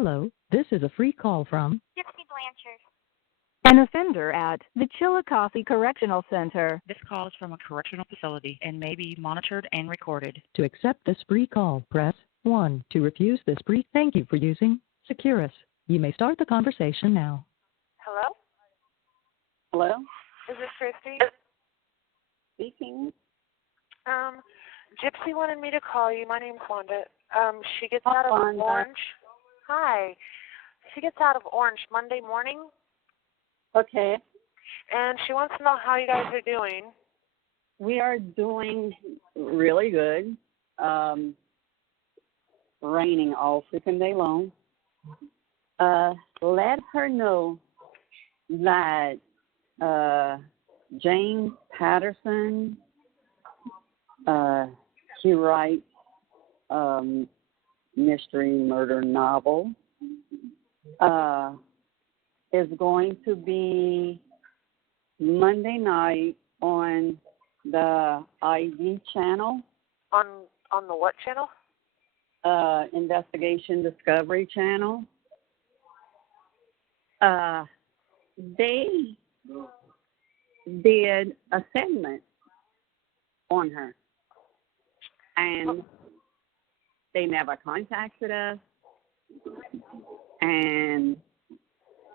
Hello, this is a free call from Gypsy Blanchard. An offender at the Chillicothe Correctional Center. This call is from a correctional facility and may be monitored and recorded. To accept this free call, press 1. To refuse this free, thank you for using Securus. You may start the conversation now. Hello? Hello? Is this Kristy? Speaking. Gypsy wanted me to call you. My name's Wanda. She gets Hi, out of Wanda. Orange. Hi. She gets out of Orange Monday morning, Okay. and she wants to know how you guys are doing. We are doing really good. Raining all freaking day long. Let her know that James Patterson, he writes mystery murder novel, is going to be Monday night on the ID channel. On the what channel? Investigation Discovery channel. They did a segment on her, and they never contacted us, and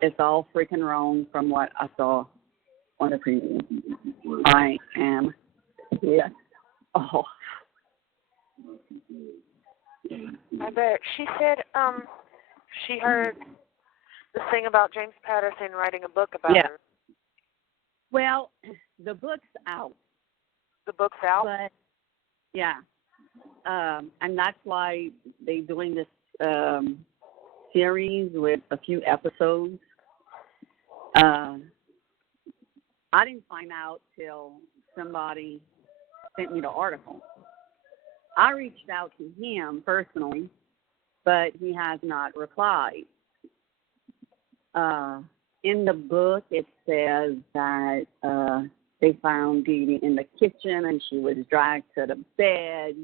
it's all freaking wrong from what I saw on the preview. I am pissed off. I bet. She said she heard the thing about James Patterson writing a book about her. Well, the book's out. The book's out? But, yeah. And that's why they're doing this series with a few episodes. I didn't find out till somebody sent me the article. I reached out to him personally, but he has not replied. In the book, it says that they found Dee Dee in the kitchen and she was dragged to the bed.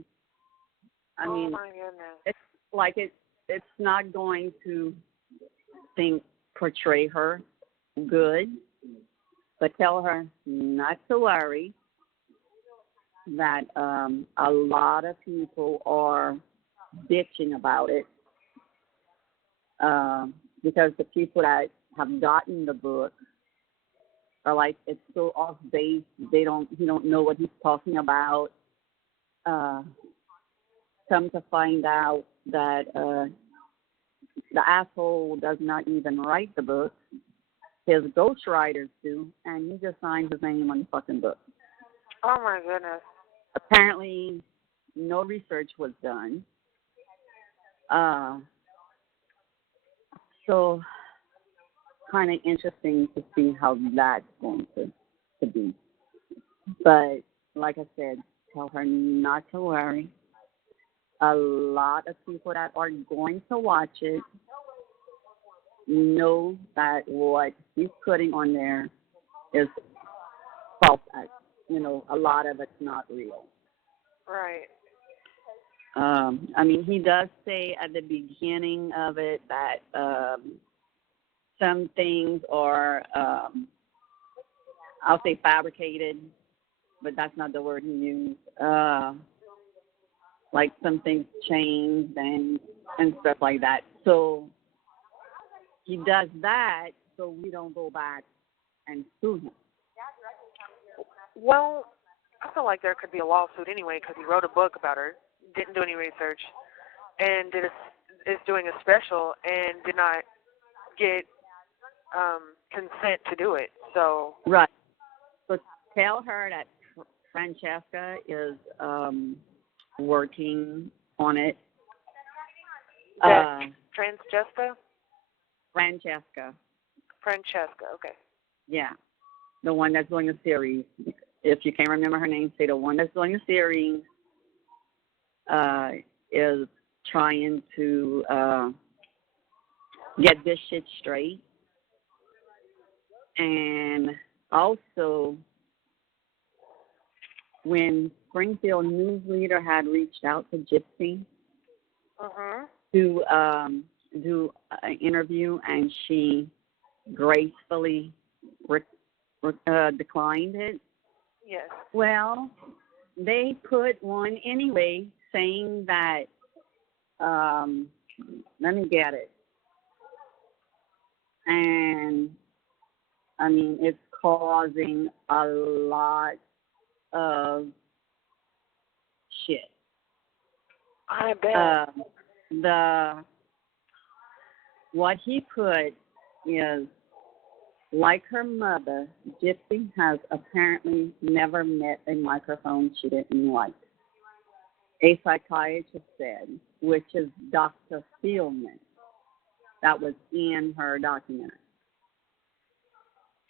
I mean, my goodness. it's like it's not going to portray her good, but tell her not to worry, that a lot of people are bitching about it because the people that have gotten the book are like, it's so off base. He don't know what he's talking about. Come to find out that the asshole does not even write the book. His ghostwriters do, and he just signs his name on the fucking book. Oh, my goodness. Apparently, no research was done. So, kind of interesting to see how that's going to be. But, like I said, tell her not to worry. A lot of people that are going to watch it know that what he's putting on there is false. A lot of it's not real. Right. I mean, he does say at the beginning of it that some things are, I'll say fabricated, but that's not the word he used. Like some things changed and stuff like that. So he does that so we don't go back and sue him. Well, I feel like there could be a lawsuit anyway because he wrote a book about her, didn't do any research, and is doing a special and did not get consent to do it. So right. So tell her that Francesca is working on it. Francesca, okay. Yeah. The one that's doing the series. If you can't remember her name, say the one that's doing the series is trying to get this shit straight. And also, when Springfield news leader had reached out to Gypsy to do an interview and she gracefully declined it. Yes. Well, they put one anyway saying that, let me get it. And, I mean, it's causing a lot of shit. I bet. What he put is, like her mother, Gypsy has apparently never met a microphone she didn't like. A psychiatrist said, which is Dr. Fieldman. That was in her documentary.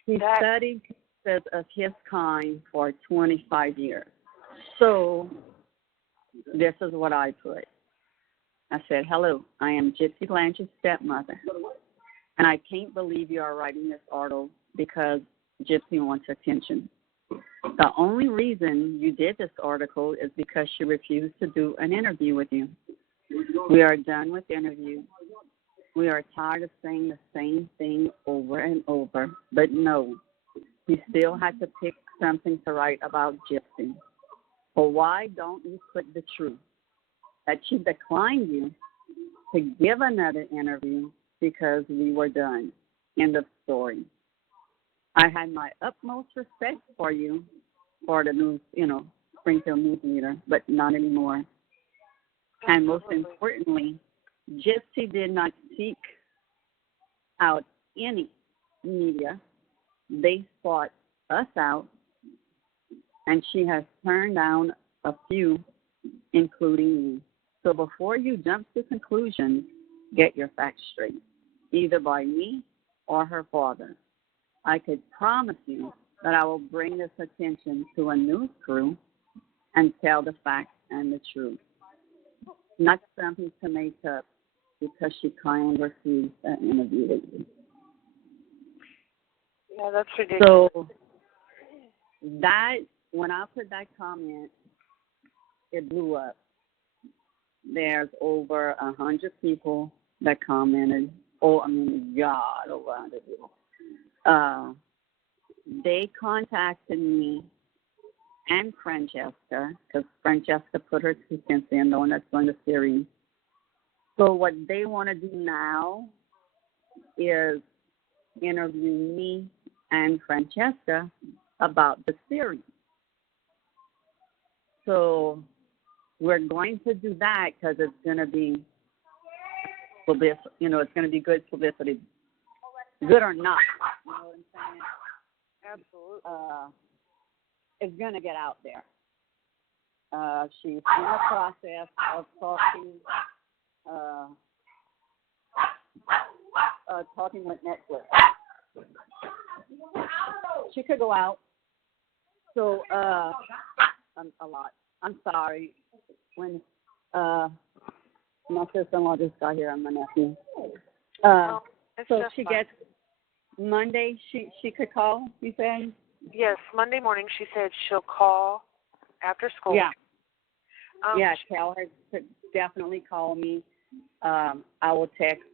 He studied cases of his kind for 25 years. So this is what I put. I said, hello, I am Gypsy Blanchard's stepmother, and I can't believe you are writing this article because Gypsy wants attention. The only reason you did this article is because she refused to do an interview with you. We are done with interviews. We are tired of saying the same thing over and over, but no, we still had to pick something to write about Gypsy. But why don't you put the truth? That she declined you to give another interview because we were done. End of story. I had my utmost respect for you, for the news, Springfield news leader, but not anymore. And most importantly, Gypsy did not seek out any media. They sought us out, and she has turned down a few, including me. So before you jump to conclusions, get your facts straight, either by me or her father. I could promise you that I will bring this attention to a news crew and tell the facts and the truth. Not something to make up because she kindly refused an interview with you. Yeah, that's ridiculous. So that, when I put that comment, it blew up. There's over 100 people that commented. Over 100 people. They contacted me and Francesca, because Francesca put her 2 cents in, the one that's on the series. So what they want to do now is interview me and Francesca about the series. So we're going to do that because it's going to be publicity. It's going to be good publicity, good or not. You know what I'm saying? Absolutely. It's going to get out there. She's in the process of talking with Netflix. She could go out. So a lot. I'm sorry. When my sister-in-law just got here, I'm my nephew. So she gets Monday. She could call. You said? Yes, Monday morning. She said she'll call after school. Yeah. Tell her to definitely call me. I will text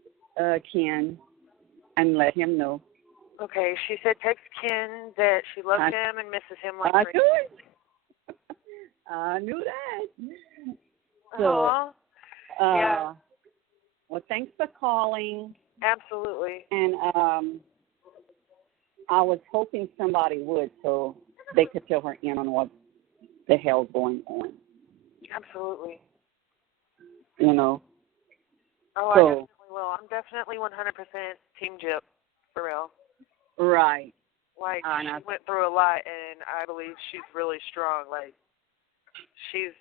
Ken and let him know. Okay, she said text Ken that she loves him and misses him like crazy. I knew that. So, Aww. Yeah. Well, thanks for calling. Absolutely. And I was hoping somebody would so they could fill her in on what the hell's going on. Absolutely. Oh, I definitely will. I'm definitely 100% Team Gyp, for real. Right. Like, she went through a lot, and I believe she's really strong. Like, she's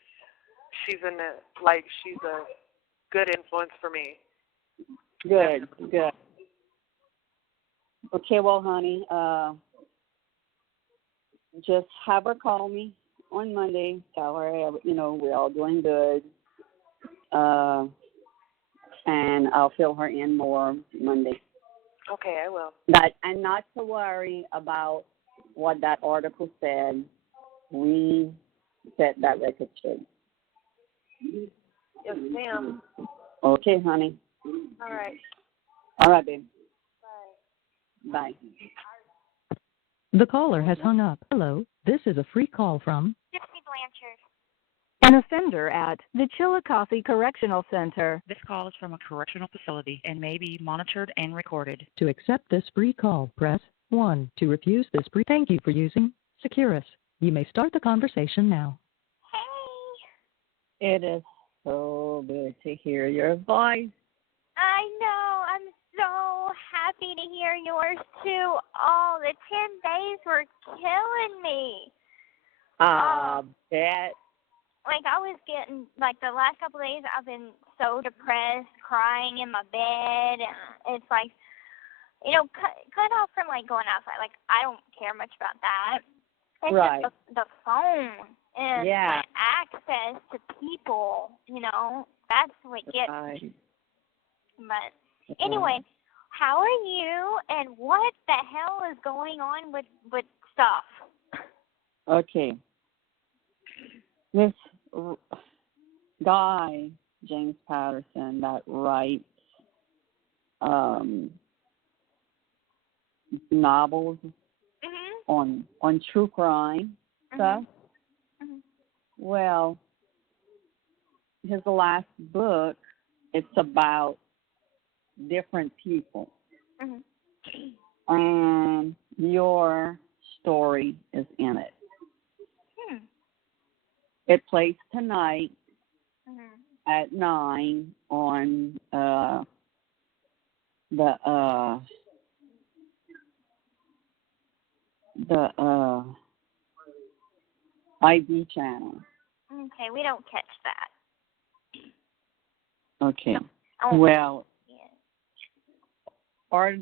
a good influence for me. Good. Okay, well, honey, just have her call me on Monday. Tell her, we're all doing good. And I'll fill her in more Monday. Okay, I will. And not to worry about what that article said. We set that record straight. Yes, ma'am. Okay, honey. All right. All right, babe. Bye. The caller has hung up. Hello, this is a free call from Gypsy Blanchard. An offender at the Chillicothe Correctional Center. This call is from a correctional facility and may be monitored and recorded. To accept this free call, press 1. To refuse this free, thank you for using Securus. You may start the conversation now. Hey, It is so good to hear your voice. I know. I'm so happy to hear yours too. Oh, the 10 days were killing me. Bet. Like I was getting, like the last couple of days, I've been so depressed, crying in my bed. It's like, cut off from like going outside. Like I don't care much about that. It's Right. just the phone and Yeah. my access to people. That's what gets me. Right. But anyway, how are you? And what the hell is going on with stuff? Okay. This guy, James Patterson, that writes novels Mhm. on true crime stuff. Mhm. Well, his last book, it's about different people, Mhm. and your story is in it. It plays tonight Mhm. at 9 on the ID channel. Okay, we don't catch that. Okay. Oh, Well, yeah. or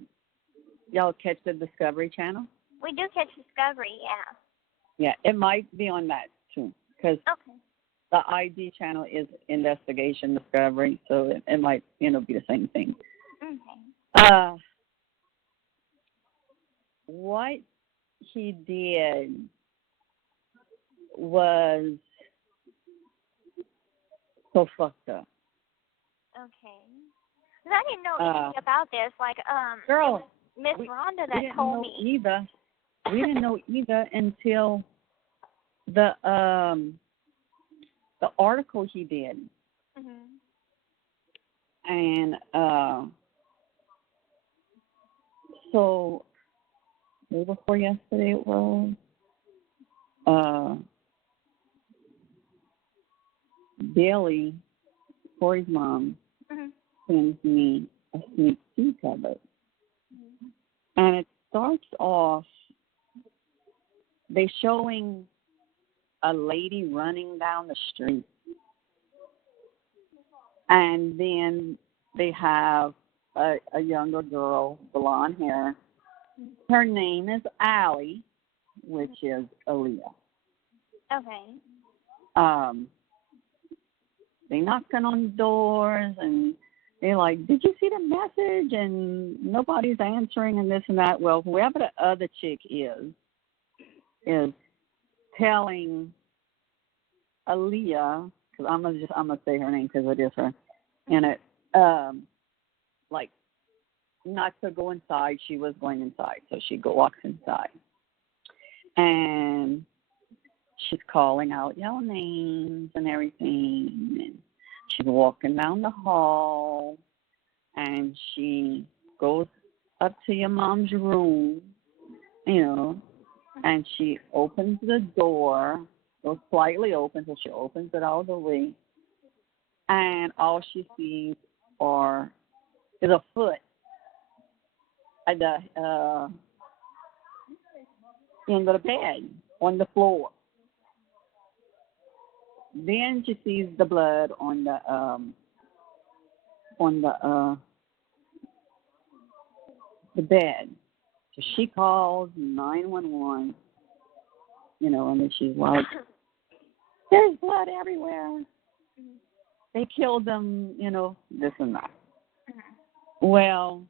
y'all catch the Discovery Channel? We do catch Discovery, yeah. Yeah, it might be on that too, because Okay. the ID channel is Investigation Discovery, so it might, be the same thing. Okay. What he did was so fucked up. Okay. 'Cause I didn't know anything about this. Like, Girl, it was Miss Rhonda we that didn't told know me. either. We didn't know either until the article he did, Mhm. and so day before yesterday it was Billy, Corey's mom, Mhm. sends me a sneak peek of it, and it starts off. They showing a lady running down the street, and then they have a younger girl, blonde hair. Her name is Allie, which is Aaliyah. Okay. They knocking on doors, and they're like, "Did you see the message?" And nobody's answering, and this and that. Well, whoever the other chick is telling Aaliyah, because I'm gonna say her name because it is her, and it like not to go inside. She was going inside, so she walks inside, and she's calling out your names and everything, and she's walking down the hall, and she goes up to your mom's room, and she opens the door, goes slightly open, so she opens it all the way, and all she sees is a foot at the end of the bed on the floor. Then she sees the blood on the bed. So she calls 911, and then she's like, "There's blood everywhere. They killed them, this and that." Well,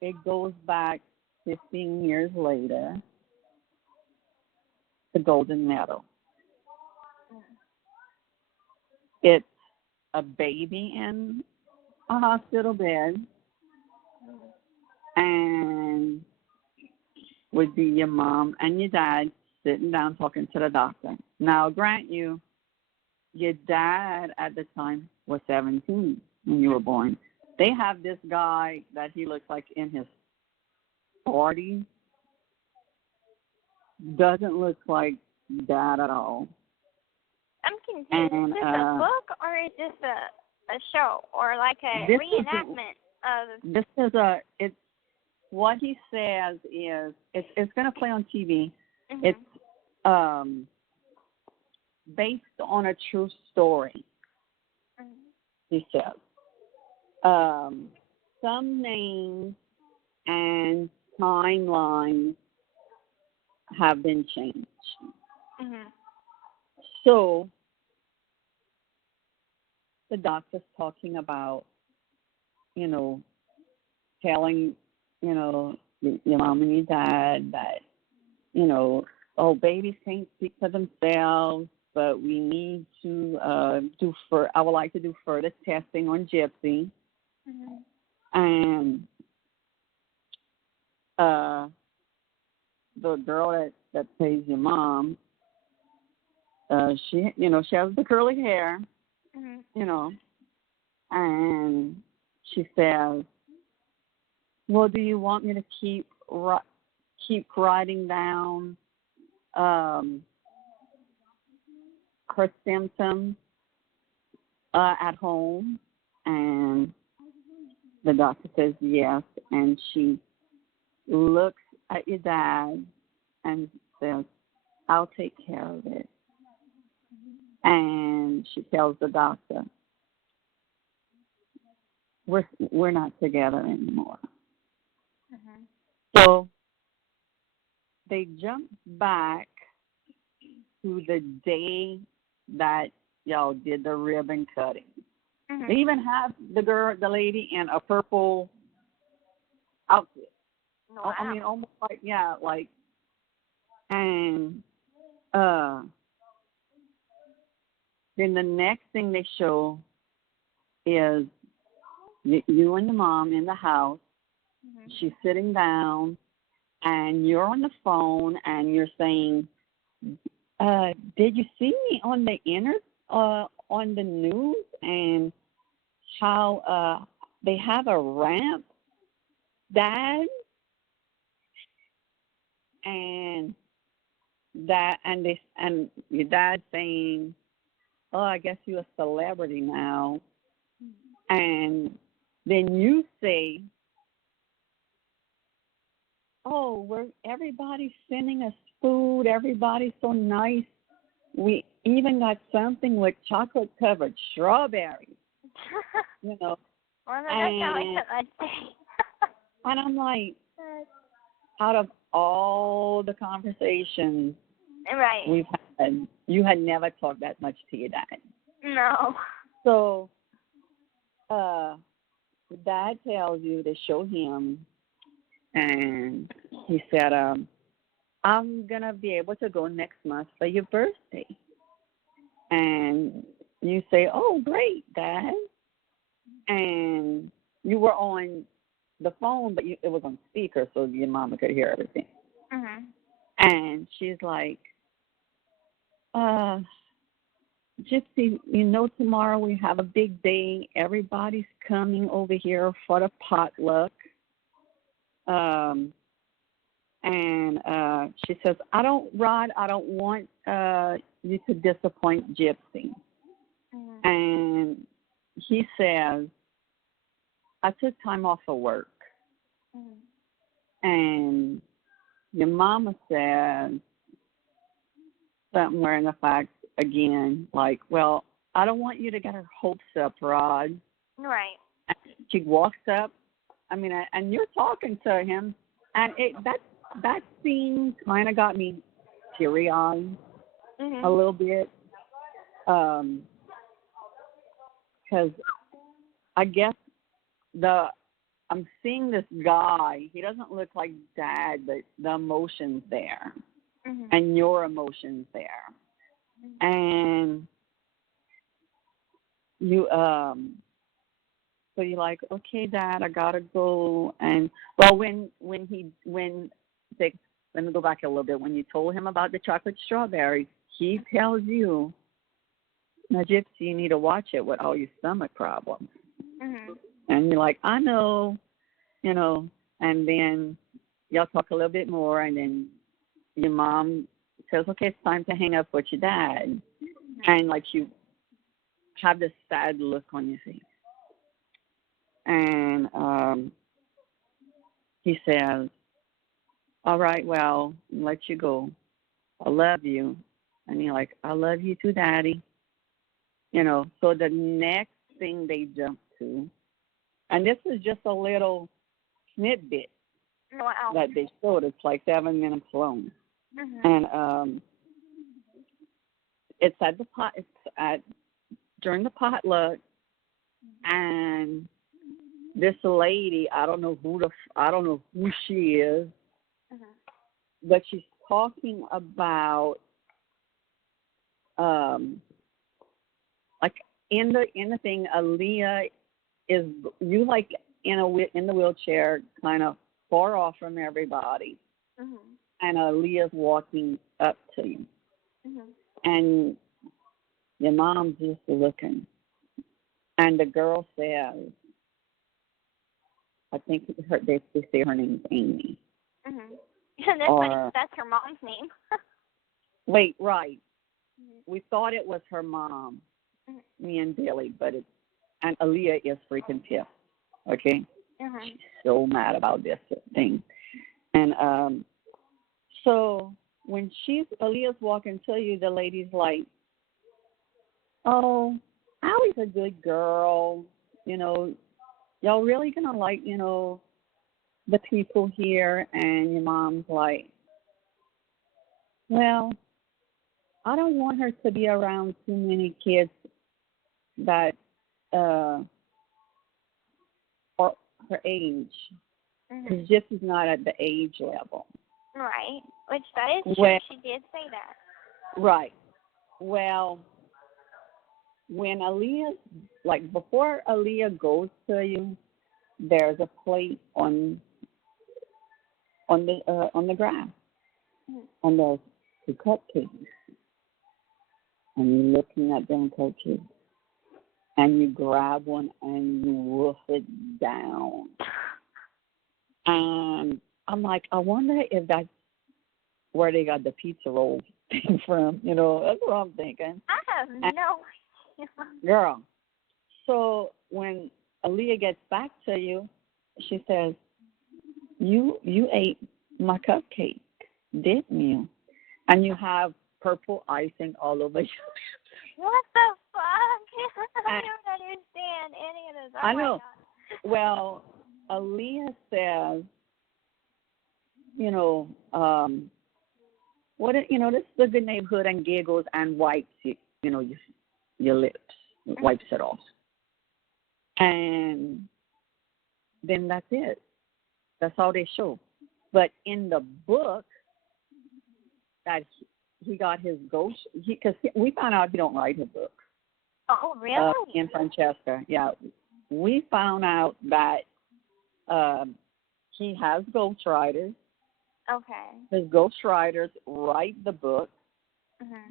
it goes back 15 years later to Golden Meadow. It's a baby in a hospital bed, and would be your mom and your dad sitting down talking to the doctor. Now, grant you, your dad at the time was 17 when you were born. They have this guy that he looks like in his 40s. Doesn't look like dad at all. I'm confused. And, is this a book or is this a show or like a reenactment of? This is it's what he says is it's going to play on TV. Mm-hmm. It's based on a true story. Mm-hmm. He says some names and timelines have been changed. Mm-hmm. So the doctor's talking about, telling, your mom and your dad that, babies can't speak for themselves, but we need to I would like to do further testing on Gypsy. Mm-hmm. And the girl that plays your mom, she has the curly hair, Mm-hmm. And she says, well, do you want me to keep writing down her symptoms at home? And the doctor says yes, and she looks at your dad and says, I'll take care of it. And she tells the doctor, we're not together anymore. Mm-hmm. So they jump back to the day that y'all did the ribbon cutting. Mm-hmm. They even have the lady in a purple outfit. Wow. I mean, almost like, and then the next thing they show is you and the mom in the house. Mm-hmm. She's sitting down, and you're on the phone, and you're saying, did you see me on the on the news, and how they have a ramp, Dad? And your dad saying, oh, I guess you're a celebrity now. Mm-hmm. And then you say, oh, everybody's sending us food. Everybody's so nice. We even got something with chocolate-covered strawberries. Well, that's how I said that day. And I'm like, out of all the conversations right. we've had, you had never talked that much to your dad. No. So, Dad tells you to show him, and he said, I'm going to be able to go next month for your birthday. And you say, oh, great, Dad. And you were on the phone, but it was on speaker, so your mama could hear everything. Mm-hmm. And she's like, Gypsy, tomorrow we have a big day. Everybody's coming over here for the potluck. And she says, Rod, I don't want you to disappoint Gypsy. Mm-hmm. And he says, I took time off of work. Mm-hmm. And your mama says something where in the fact, again, like, well, I don't want you to get her hopes up, Rod. Right. And she walks up, and you're talking to him, and that scene kind of got me teary-eyed a little bit, because I guess I'm seeing this guy. He doesn't look like Dad, but the emotion's there, and your emotion's there, and you So you're like, okay, Dad, I gotta go. And well, when let me go back a little bit. When you told him about the chocolate strawberries, he tells you, now, Gypsy, you need to watch it with all your stomach problems. Mhm. And you're like, I know, and then y'all talk a little bit more, and then your mom says, okay, it's time to hang up with your dad. And, like, you have this sad look on your face. And he says, all right, well, I'll let you go. I love you. And you're like, I love you too, Daddy. So the next thing they jump to, and this is just a little snippet Wow. that they showed. It's like 7 minutes long. Mhm. And it's during the potluck, and this lady, I don't know who she is, but she's talking about like in the thing, Aaliyah is you like in the wheelchair, kind of far off from everybody, and Aaliyah's walking up to you, and your mom's just looking, and the girl says, I think they say her name's Amy. That's her mom's name. Wait, right. We thought it was her mom, me and Billy, and Aaliyah is freaking pissed, okay? She's so mad about this thing. And so when Aaliyah's walking to you, the lady's like, oh, Allie's a good girl, y'all really gonna like, the people here? And your mom's like, well, I don't want her to be around too many kids that are her age, because Gypsy's not at the age level. Right, which that is true. She did say that. Right. Well, when before Aaliyah goes to you, there's a plate on the grass, on those 2 cupcakes, and you're looking at them cupcakes, and you grab one and you wolf it down. And I'm like, I wonder if that's where they got the pizza roll thing from. That's what I'm thinking. I have no idea. Girl. So when Aaliyah gets back to you, she says, you ate my cupcake, didn't you? And you have purple icing all over you. What the fuck? I don't understand any of this. Oh, I know. God. Well, Aaliyah says, this is a good neighborhood, and giggles and wipes your lips, wipes it off. And then that's it. That's all they show. But in the book that he got his ghost, because we found out he don't write his books. Oh, really? In Francesca, yeah. We found out that he has ghostwriters. Okay. His ghostwriters write the book,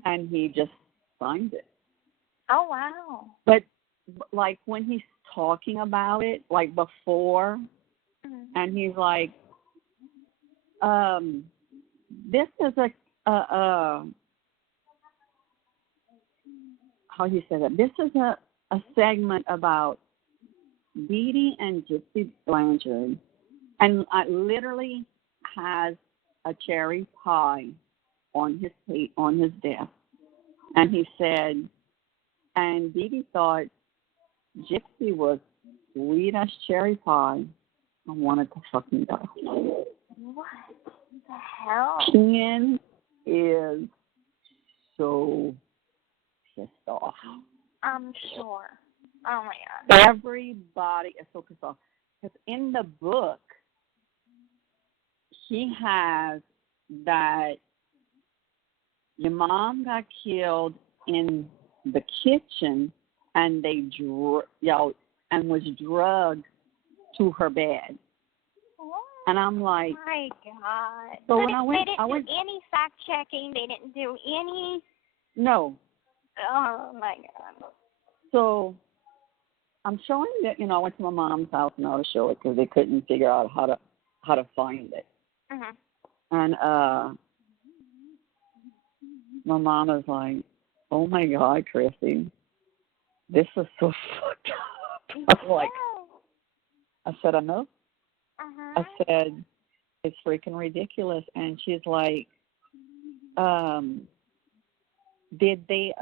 and he just signs it. Oh, wow. But, like, when he's talking about it, like, before, and he's like, this is how he said it? This is a segment about Dee Dee and Gypsy Blanchard, and literally has a cherry pie on his desk, and he said, and Dee Dee thought Gypsy was sweet as cherry pie. I wanted to fucking die. What the hell? Ken is so pissed off. I'm sure. Oh my God. Everybody is so pissed off. Because in the book, he has that your mom got killed in the kitchen, and and was drugged to her bed. And I'm like, oh my God. So but when they didn't do any fact checking. They didn't do any. No. Oh my God. So I'm showing that, I went to my mom's house and I was show it because they couldn't figure out how to find it. Mhm. And my mom was like, "Oh my God, Kristy, this is so fucked up." I was like, I said, "I know." I said, "It's freaking ridiculous." And she's like, "Did they?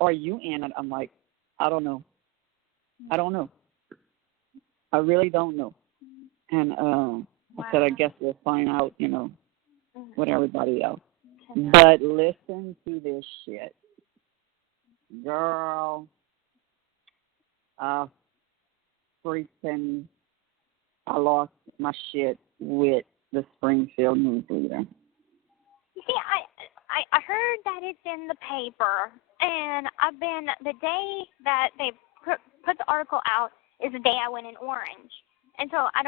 Are you in it?" I'm like, "I don't know. I don't know. I really don't know." And I said, "I guess we'll find out, with everybody else." But listen to this shit, girl. Freaking, I lost my shit with the Springfield news leader. You see, I heard that it's in the paper, and the day that they put the article out is the day I went in Orange. And so I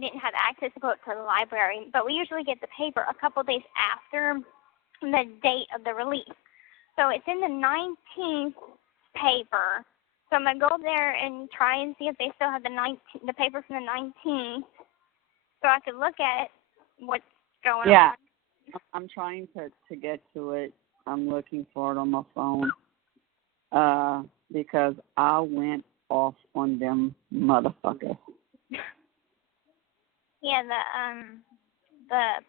didn't have access to go to the library, but we usually get the paper a couple days after the date of the release. So it's in the 19th paper. So I'm going to go there and try and see if they still have the paper from the 19th so I could look at what's going on. Yeah, I'm trying to get to it. I'm looking for it on my phone because I went off on them motherfuckers. Yeah,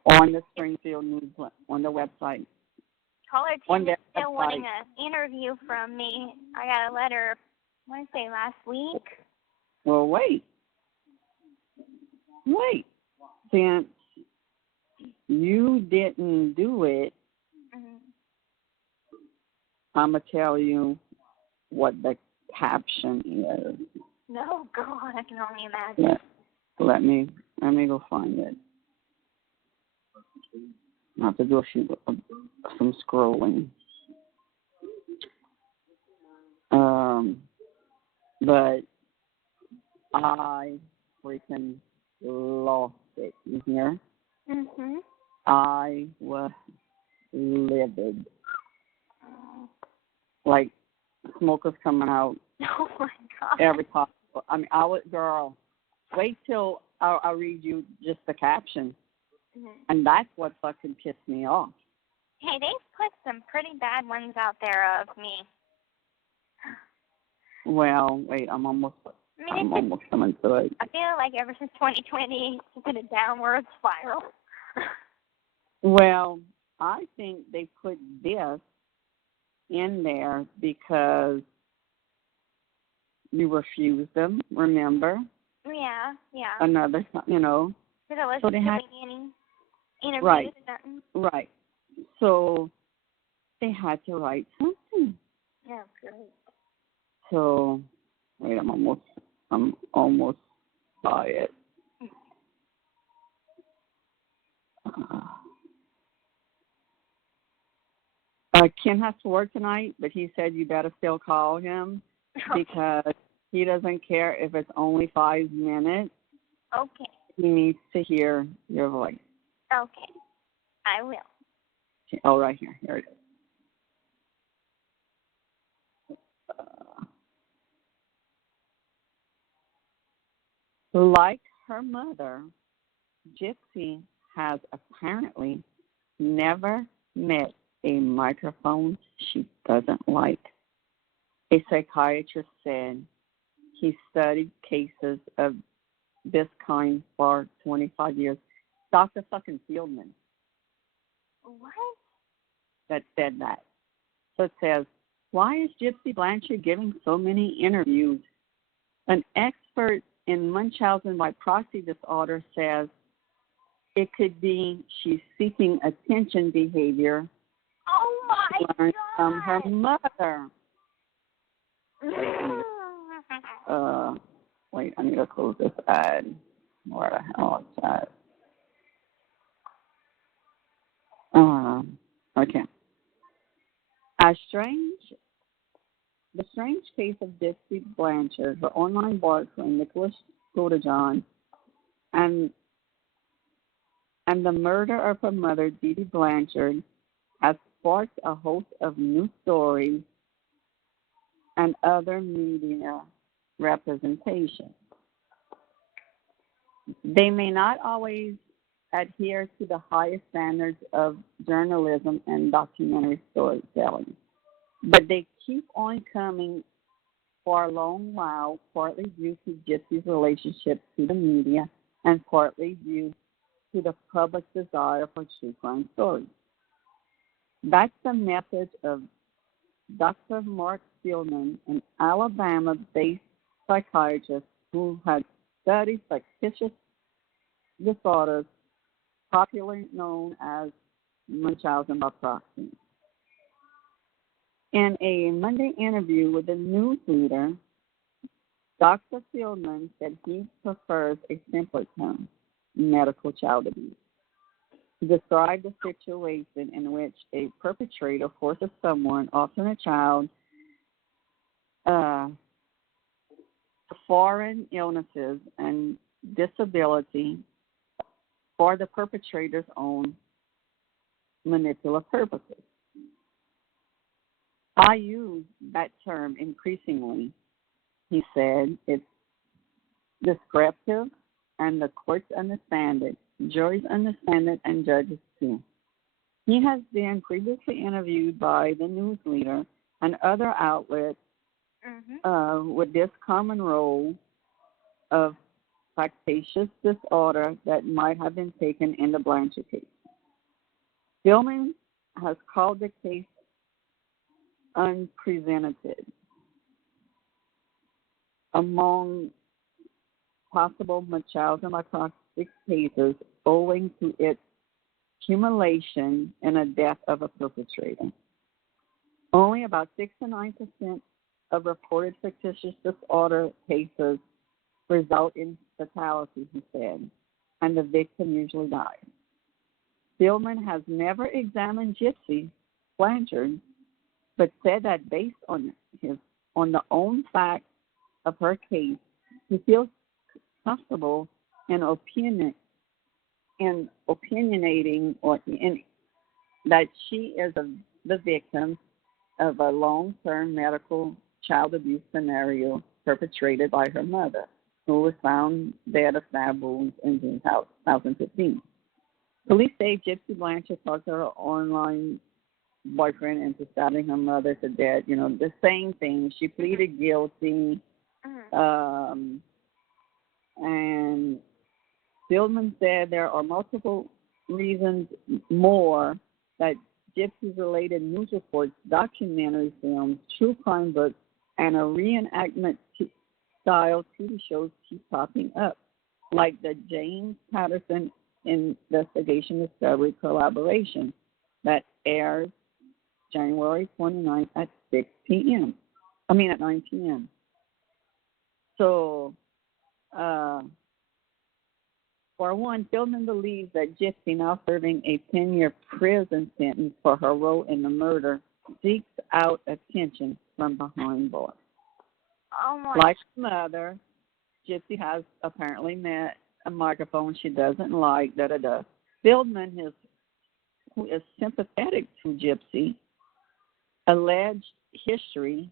on the Springfield News, on the website. Caller 10 is still wanting an interview from me. I got a letter, I want to say last week. Well, wait. Since you didn't do it, I'm going to tell you what the caption is. No, God, I can only imagine. Yeah. Let me go find it. I have to do some scrolling. But I freaking lost it. You hear? Mhm. I was livid. Like smoke was coming out. Oh my God. Every possible. I mean, girl. Wait till I'll read you just the caption. And that's what fucking pissed me off. Hey, they've put some pretty bad ones out there of me. Well, wait, I'm almost coming to it. I feel like ever since 2020, it's been a downward spiral. Well, I think they put this in there because you refused them, remember? Yeah. Another, Because I wasn't doing any interviews right. or nothing. Right. So they had to write something. Yeah, great. So, wait, I'm almost by it. Ken has to work tonight, but he said you better still call him because he doesn't care if it's only 5 minutes. Okay. He needs to hear your voice. Okay. I will. Oh, right here. Here it is. Like her mother, Gypsy has apparently never met a microphone she doesn't like. A psychiatrist said he studied cases of this kind for 25 years. Dr. fucking Fieldman. What? That said that. So it says, why is Gypsy Blanchard giving so many interviews? An expert in Munchausen by Proxy disorder says it could be she's seeking attention behavior. Oh my learned God. from her mother. Wait, I need to close this ad. Where the hell is that? Okay. As strange The strange case of Gypsy Blanchard, her online boyfriend, Nicholas Godejohn, and the murder of her mother, Dee Dee Blanchard, has sparked a host of new stories and other media representation. They may not always adhere to the highest standards of journalism and documentary storytelling, but they keep on coming for a long while, partly due to Gypsy's relationship to the media and partly due to the public's desire for true crime stories. That's the message of Dr. Mark Stillman, an Alabama-based psychiatrist who had studied fictitious disorders, popularly known as Munchausen by Proxy. In a Monday interview with the newsleader, Dr. Stillman said he prefers a simpler term, medical child abuse, to describe the situation in which a perpetrator forces someone, often a child, foreign illnesses and disability for the perpetrator's own manipulative purposes. I use that term increasingly, he said. It's descriptive, and the courts understand it, juries understand it, and judges too. He has been previously interviewed by the newsleader and other outlets with this common role of factitious disorder that might have been taken in the Blanchard case. Stillman has called the case unprecedented among possible Munchausen by Proxy cases owing to its accumulation in a death of a perpetrator. Only about 6 to 9% of reported fictitious disorder cases result in fatality, he said, and the victim usually dies. Stillman has never examined Gypsy Blanchard, but said that based on the own facts of her case, he feels comfortable in opinionating that she is the victim of a long-term medical child abuse scenario perpetrated by her mother, who was found dead of stab wounds in June 2015. Police say Gypsy Blanchard talked to her online boyfriend into stabbing her mother to death. You know, the same thing. She pleaded guilty. And Stillman said there are multiple reasons more that Gypsy-related news reports, documentary films, true crime books, and a reenactment style TV shows keep popping up, like the James Patterson Investigation Discovery collaboration that airs January 29th at 9 p.m. So, for one, Stillman believes that Gypsy, now serving a 10-year prison sentence for her role in the murder, seeks out attention from behind bars. Like her mother, Gypsy has apparently met a microphone she doesn't like, Stillman, who is sympathetic to Gypsy, alleged history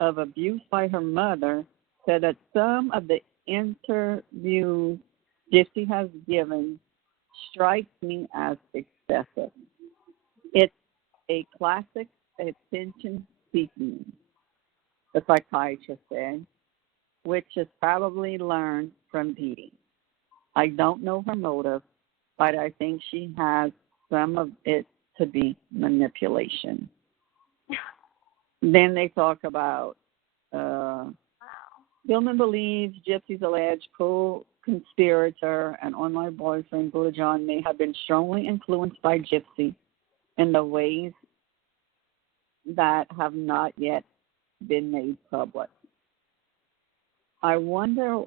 of abuse by her mother, said that some of the interviews Gypsy has given strikes me as excessive. It's a classic attention seeking, the psychiatrist said, which is probably learned from Dee Dee. I don't know her motive, but I think she has some of it to be manipulation. Then they talk about Stillman believes Gypsy's alleged co-conspirator and online boyfriend, Godejohn, may have been strongly influenced by Gypsy in the ways that have not yet been made public. I wonder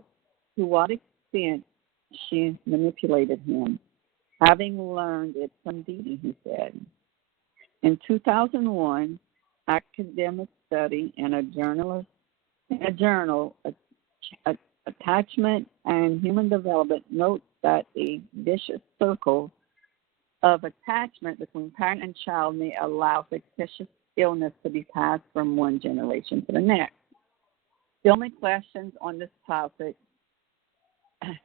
to what extent she manipulated him, having learned it from Dee Dee, he said. In 2001, academic study in a journal, Attachment and Human Development notes that a vicious circle of attachment between parent and child may allow fictitious illness to be passed from one generation to the next. The only questions on this topic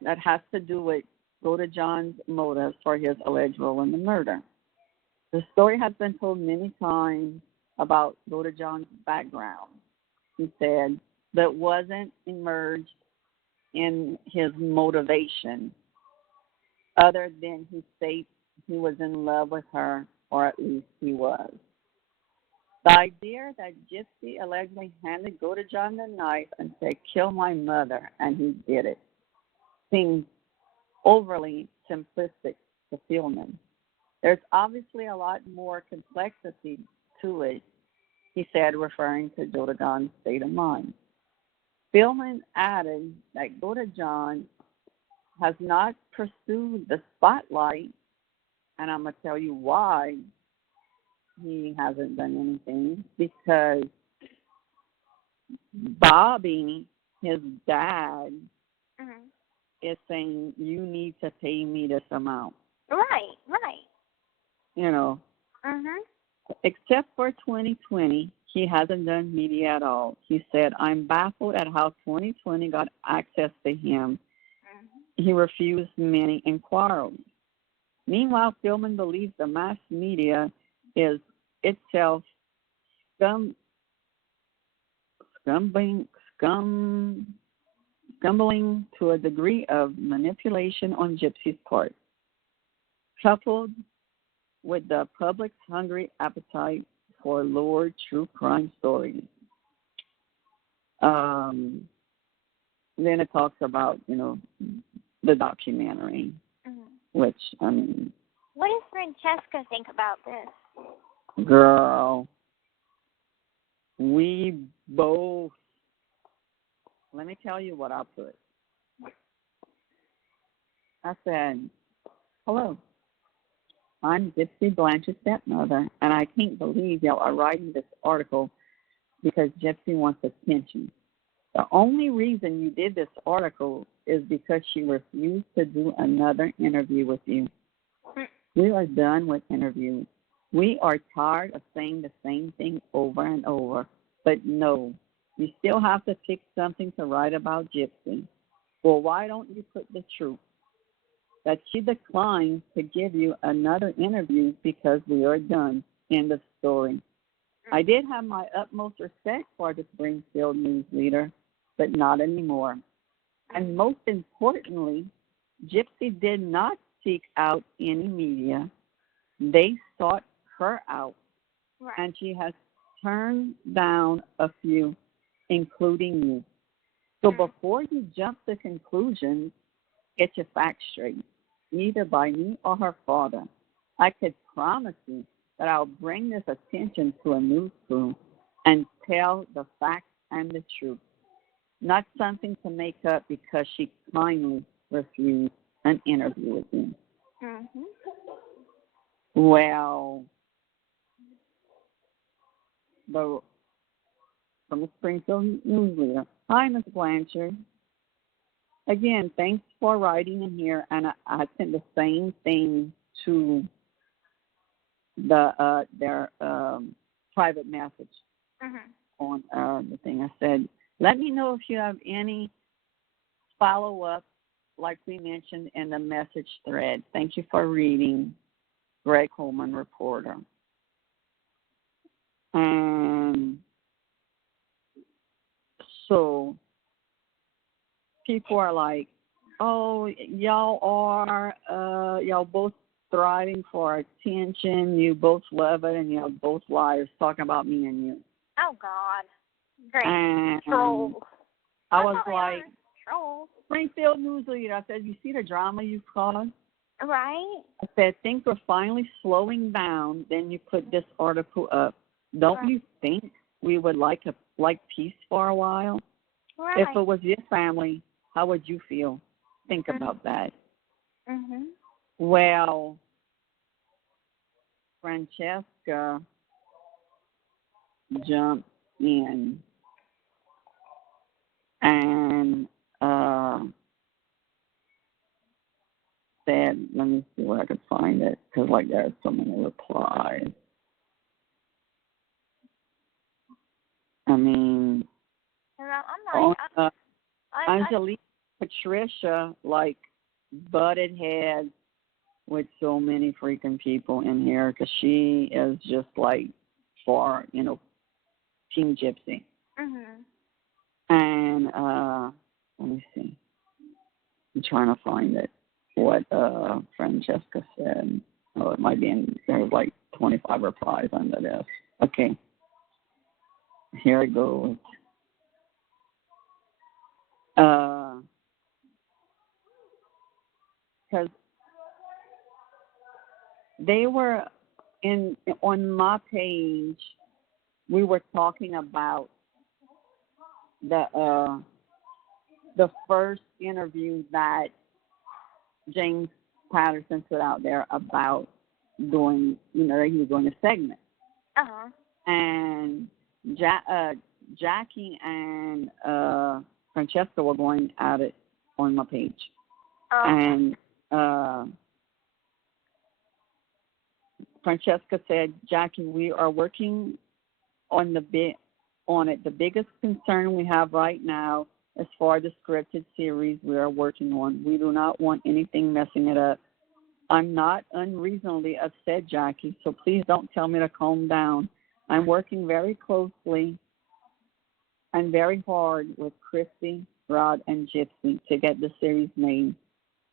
that has to do with Godejohn's motives for his alleged role in the murder. The story has been told many times about Godejohn's background. He said that wasn't emerged in his motivation, other than he states he was in love with her, or at least he was. The idea that Gypsy allegedly handed Godejohn the knife and said, "Kill my mother," and he did it, seems overly simplistic to Philman. There's obviously a lot more complexity to it, he said, referring to Godejohn's state of mind. Philman added that Godejohn has not pursued the spotlight, and I'm going to tell you why he hasn't done anything, because Bobby, his dad, is saying, you need to pay me this amount. Right. You know, except for 2020, he hasn't done media at all. He said, I'm baffled at how 2020 got access to him. He refused many inquiries. Meanwhile, Philman believes the mass media is itself scumbling to a degree of manipulation on Gypsy's part, coupled with the public's hungry appetite for lurid true crime stories. Then it talks about, the documentary, which, I mean... What does Francesca think about this? Girl, we both... Let me tell you what I put. I said, hello, I'm Gypsy Blanchard's stepmother, and I can't believe y'all are writing this article because Gypsy wants attention. The only reason you did this article is because she refused to do another interview with you. We are done with interviews. We are tired of saying the same thing over and over. But no, you still have to pick something to write about Gypsy. Well, why don't you put the truth? That she declined to give you another interview because we are done. End of story. I did have my utmost respect for the Springfield news leader, but not anymore. And most importantly, Gypsy did not seek out any media. They sought her out. Right. And she has turned down a few, including you. So before you jump to conclusions, get your facts straight, either by me or her father. I could promise you that I'll bring this attention to a news crew and tell the facts and the truth, not something to make up because she kindly refused an interview with you. Well, from the Springfield news leader, hi, Ms. Blanchard. Again, thanks for writing in here, and I sent the same thing to their private message on the thing. I said, let me know if you have any follow-up, like we mentioned in the message thread. Thank you for reading, Greg Holman, reporter. So people are like, oh, y'all both thriving for attention. You both love it, and you're both liars, talking about me and you. Oh, God. Great. Trolls. I was like, trolls. Springfield news leader, I said, you see the drama you've caused? Right. I said, things are finally slowing down. Then you put this article up. Don't you think we would like peace for a while? Right. If it was your family, how would you feel? Think about that. Well, Francesca, jumped in and said, let me see where I could find it, because like there are so many replies. I mean, I'm not. Angelique, Patricia, like, butted heads with so many freaking people in here because she is just like for, Team Gypsy. And let me see. I'm trying to find it. What Francesca said. Oh, it might be in, there's like 25 replies under this. Okay. Here it goes. Because they were on my page, we were talking about the first interview that James Patterson put out there about doing, that he was doing a segment. And Jackie and Francesca were going at it on my page. And Francesca said, Jackie, we are working on it. The biggest concern we have right now as far as the scripted series we are working on, we do not want anything messing it up. I'm not unreasonably upset, Jackie, so please don't tell me to calm down. I'm working very closely and very hard with Kristy, Rod, and Gypsy to get the series made.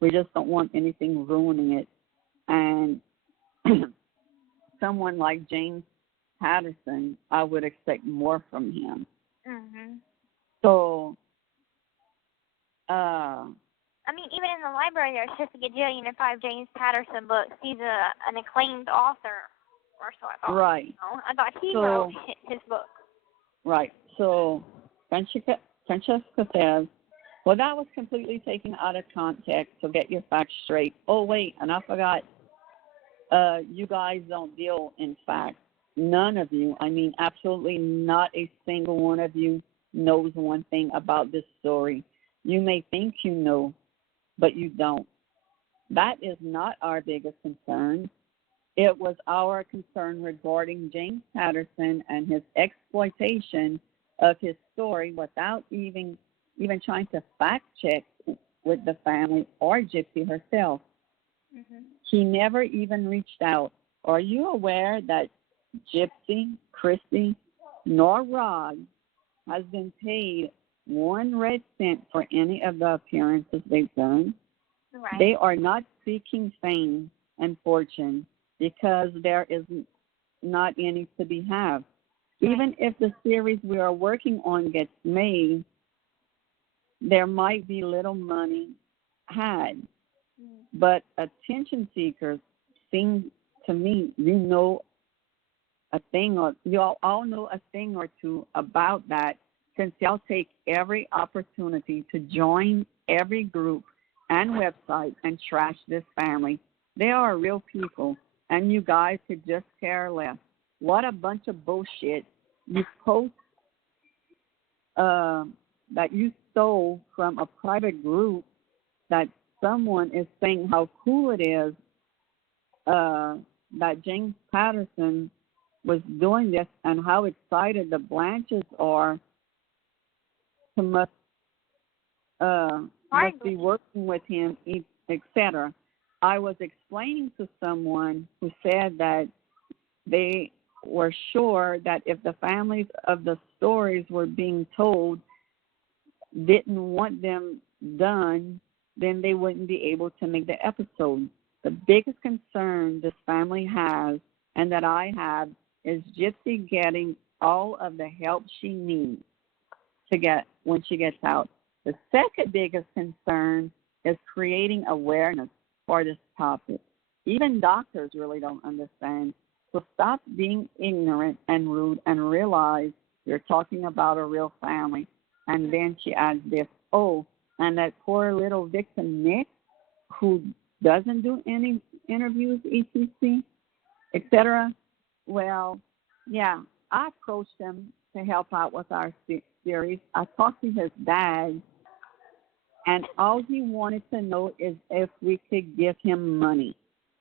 We just don't want anything ruining it. And someone like James Patterson, I would expect more from him. So, I mean, even in the library, there's just a gajillion and 5 James Patterson books. He's an acclaimed author, or so I thought. Right. I thought he wrote his book. Right. So, Francesca says, well, that was completely taken out of context, so get your facts straight. Oh, wait, and I forgot, you guys don't deal in facts. None of you, I mean, absolutely not a single one of you knows one thing about this story. You may think you know, but you don't. That is not our biggest concern. It was our concern regarding James Patterson and his exploitation of his story without even trying to fact check with the family or Gypsy herself. He never even reached out. Are you aware that Gypsy, Kristy, nor Rod has been paid 1 red cent for any of the appearances they've done? Right. They are not seeking fame and fortune because there is not any to be had. Even if the series we are working on gets made, there might be little money had. But attention seekers seem to me, you all know a thing or two about that, since y'all take every opportunity to join every group and website and trash this family. They are real people, and you guys could just care less. What a bunch of bullshit. You post that you stole from a private group that someone is saying how cool it is that James Patterson was doing this and how excited the Blanchards are to must be working with him, etc. I was explaining to someone who said that they were sure that if the families of the stories were being told didn't want them done, then they wouldn't be able to make the episode. The biggest concern this family has and that I have is Gypsy getting all of the help she needs to get when she gets out. The second biggest concern is creating awareness for this topic. Even doctors really don't understand. So stop being ignorant and rude and realize you're talking about a real family. And then she adds this, oh, and that poor little victim, Nick, who doesn't do any interviews, etc., etc. Well, yeah, I approached him to help out with our series. I talked to his dad, and all he wanted to know is if we could give him money.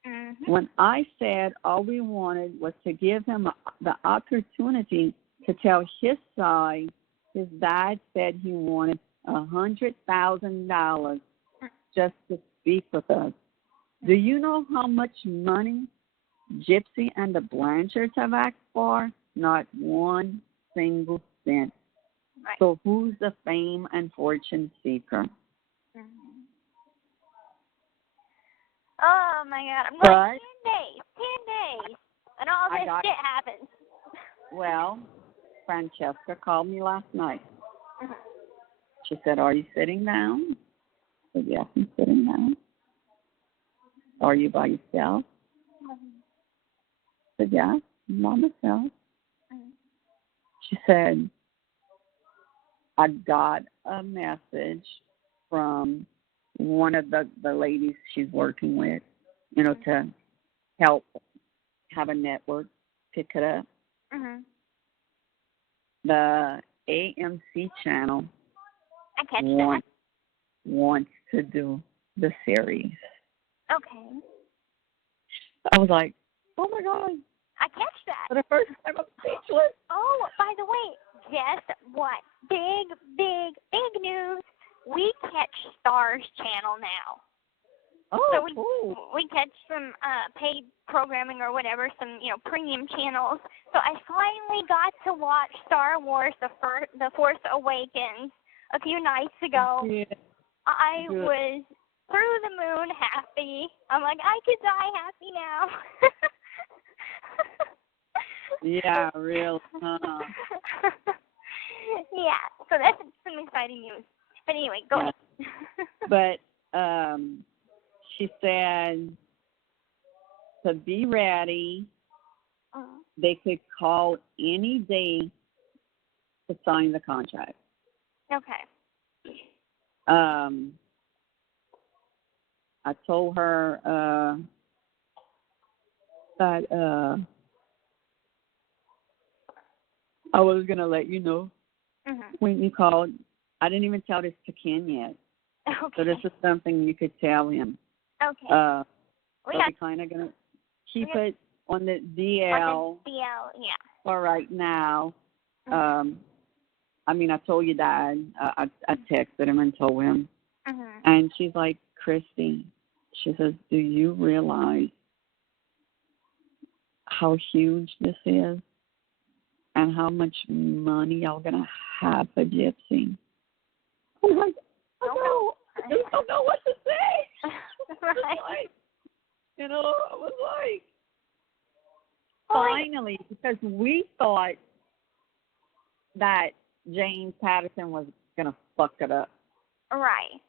Mm-hmm. When I said all we wanted was to give him the opportunity to tell his side, his dad said he wanted $100,000 just to speak with us. Do you know how much money Gypsy and the Blanchards have asked for? Not one single cent. Right. So who's the fame and fortune seeker? Mm-hmm. Oh, my God. I'm going 10 days, and all this shit happens. Well, Francesca called me last night. Mm-hmm. She said, are you sitting down? I said, yes, I'm sitting down. Are you by yourself? I said, yeah, I'm by myself. Mm-hmm. She said, I got a message from one of the ladies she's working with, you know, to help have a network pick it up. Mm-hmm. The AMC channel I catch that. wants to do the series. Okay. I was like, oh my God. I catch that. For the first time, I'm speechless. Oh, by the way, guess what? Big news. We catch Star's channel now. Oh, so cool. we catch some paid programming or whatever, some premium channels. So I finally got to watch Star Wars: The Force Awakens a few nights ago. Yeah. I was through the moon happy. I'm like, I could die happy now. Yeah, real. Yeah, so that's some exciting news. But anyway, go ahead. But she said to be ready, they could call any day to sign the contract. Okay. I told her that I was going to let you know when you called. I didn't even tell this to Ken yet. Okay. So this is something you could tell him. Okay. So we're kind of going to keep it on the DL. On the DL, yeah. For right now. I mean, I told your dad. I texted him and told him. And she's like, Kristy, she says, do you realize how huge this is and how much money y'all going to have for Gypsy? I'm like, I don't know what to say. Right. I was like, finally, because we thought that James Patterson was going to fuck it up. Right.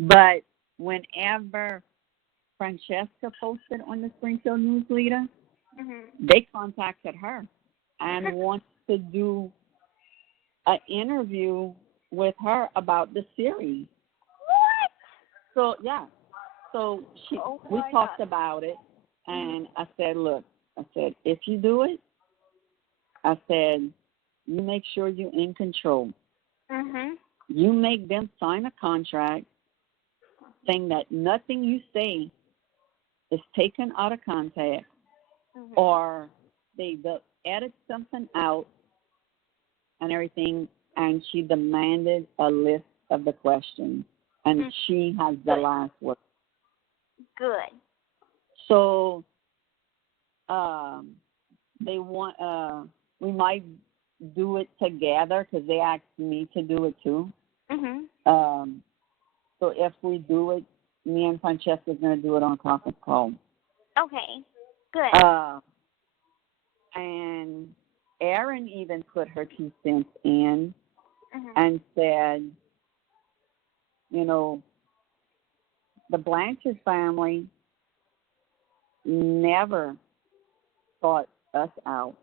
But whenever Francesca posted on the Springfield Newsletter, they contacted her and wants to do an interview with her about the series. What? So, yeah. So we talked about it, and I said, look, if you do it, I said, you make sure you're in control. You make them sign a contract saying that nothing you say is taken out of context or they edit something out and everything, and she demanded a list of the questions, and she has the last word. Good. So they want we might do it together because they asked me to do it too. So if we do it, me and Francesca's going to do it on conference call. Okay, good. And Erin even put her 2 cents in and said, the Blanchard family never sought us out.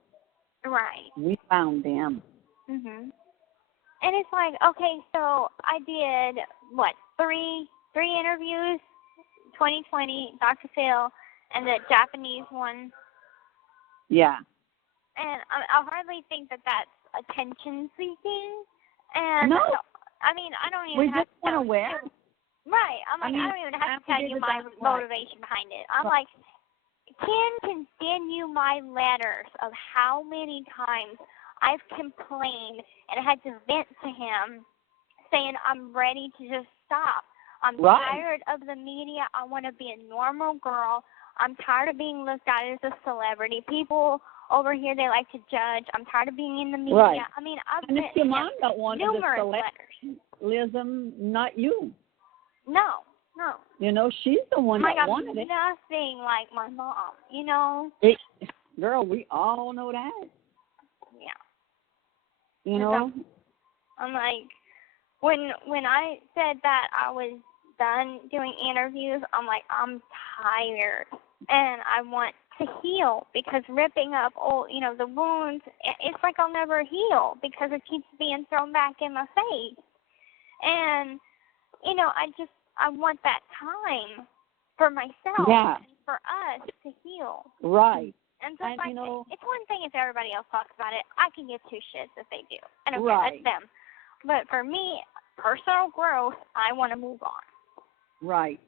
Right. We found them. And it's like, okay, so I did, three interviews, 2020, Dr. Phil, and the Japanese one. Yeah. And I hardly think that that's attention seeking. And No. I mean, I don't We even have just to tell want to wear. you. Right. I'm like, I don't even have to tell you my motivation behind it. I'm like, Ken can send you my letters of how many times I've complained and had to vent to him saying I'm ready to just stop. I'm tired of the media. I want to be a normal girl. I'm tired of being looked at as a celebrity. People over here, they like to judge. I'm tired of being in the media. Right. I mean, I've And sent it's your him mom that wanted numerous the letters. celebrityism, not you. No. You know, she's the one that wanted it. Nothing like my mom, you know? Girl, we all know that. Yeah. You know? I'm like, when I said that I was done doing interviews, I'm like, I'm tired and I want to heal, because ripping up the wounds, it's like I'll never heal because it keeps being thrown back in my face. And, I want that time for myself and for us to heal. Right. And so it's one thing if everybody else talks about it. I can give two shits if they do. And okay, that's them. But for me, personal growth, I want to move on. Right.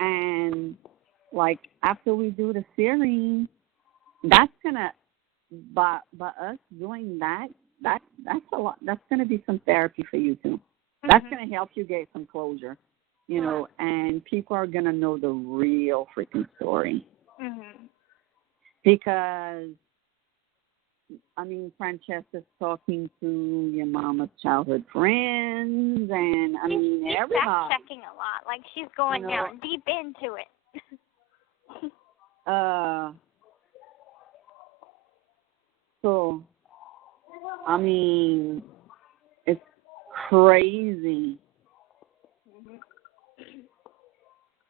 And, like, after we do the series, that's going to, by us doing that's a lot. That's going to be some therapy for you, too. That's going to help you get some closure, you know, and people are going to know the real freaking story. Because, I mean, Francesca's talking to your mama's childhood friends, and, she's everybody. fact-checking a lot. Like, she's going down deep into it. So, I mean, it's crazy.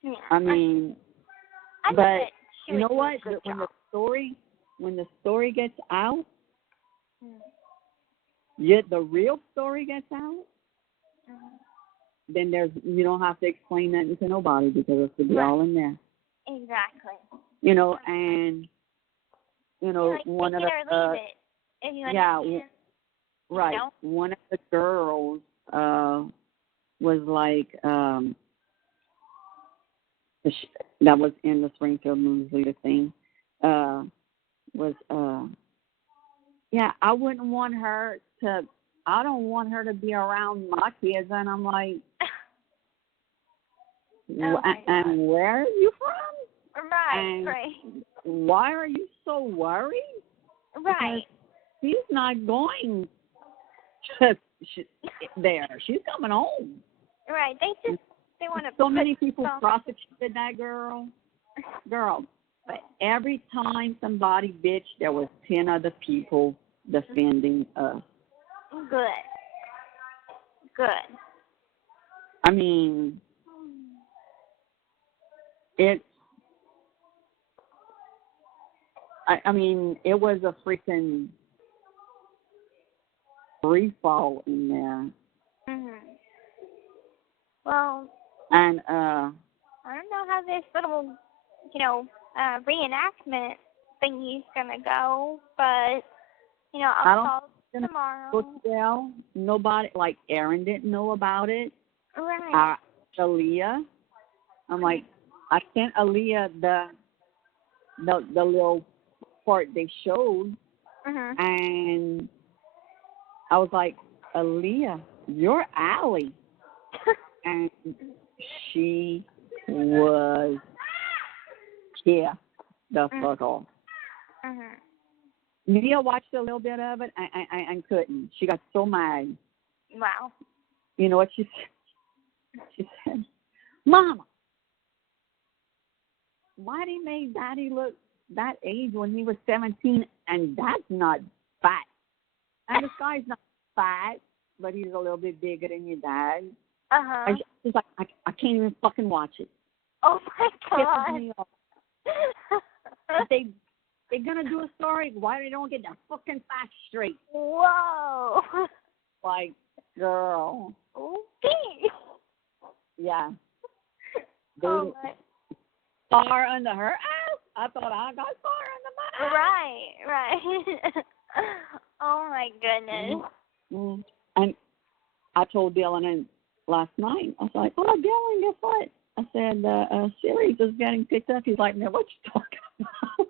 Yeah. I mean, but you know what? When the story gets out, the real story gets out, then you don't have to explain that to nobody because it's be all in there. Exactly. You know, and one of the right. One of the girls was like that was in the Springfield newsletter thing. Was I wouldn't want her to. I don't want her to be around my kids, and I'm like, and where are you from? Right. Why are you so worried? Right. Because she's not going to there. She's coming home. Right. They want to. So many people prosecuted that girl. But every time somebody bitched, there was 10 other people defending us. Good. I mean, it was a freaking free fall in there. Well, and I don't know how this little, reenactment thingy's gonna go, but I'll call tomorrow. Nobody, like Aaron didn't know about it. Right. Aaliyah, I'm like, I sent Aaliyah the little part they showed, and I was like, Aaliyah, you're Allie. And she was the fuck off. Mia watched a little bit of it and couldn't. She got so mad. Wow. You know what she said? She said, Mama, why did he make Daddy look that age when he was 17, and that's not fat? And this guy's not fat, but he's a little bit bigger than your dad. And she's like, I can't even fucking watch it. Oh my God. They're gonna do a story. Why they don't get that fucking facts straight? Whoa. Like, girl. Okay. Yeah. Fire under her ass. I thought I got fire under my Right. Oh my goodness. Mm-hmm. And I told Dylan last night, I was like, oh, Dylan, guess what? I said, the series is getting picked up. He's like, man, what you talking about?